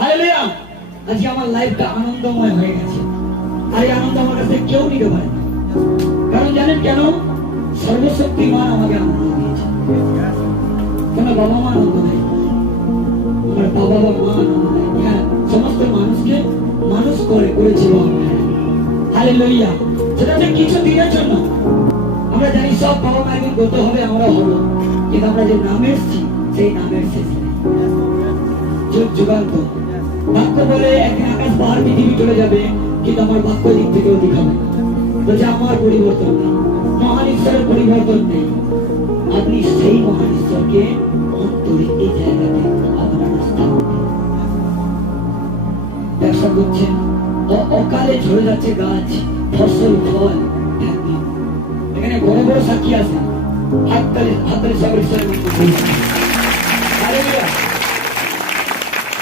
Hallelujah. আজকে আমার লাইফটা আনন্দময় হয়ে গেছে, আর এই আনন্দ আমার কাছে কেউ নিতে পারে না। কারণ জানেন কেন? সর্বশক্তিমান আমাকে আনন্দ দিয়েছে। কোন বাবা মা আনন্দ দেয়, আমার বাবা বা মা আনন্দ দেয়। হ্যাঁ, সমস্ত মানুষকে মানুষ করেছিল। হালেলুয়া। সেটা হচ্ছে কিছু দিনের জন্য। আমরা জানি সব বাবা মা একদিন গত হবে, আমরা হবো, কিন্তু আমরা যে নামে এসেছি সেই নামের শেষ নেই। যুগ যুগান্ত বাক্য বলে একদিন আকাশ পাহাড় পৃথিবী চলে যাবে, কিন্তু আমার বাক্য দিক থেকে অধিক হবে। বলছে আমার পরিবর্তন নেই, মহান ঈশ্বরের পরিবর্তন নেই। আপনি সেই মহান ঈশ্বরকে অন্তরে এই জায়গাতে আপনারা স্থাপন ব্যবসা করছেন, অকালে ঝরে যাচ্ছে গাছ, ফসল ফল। এখানে বড় বড় সাক্ষী আছে, হাততালি সবার ঈশ্বরের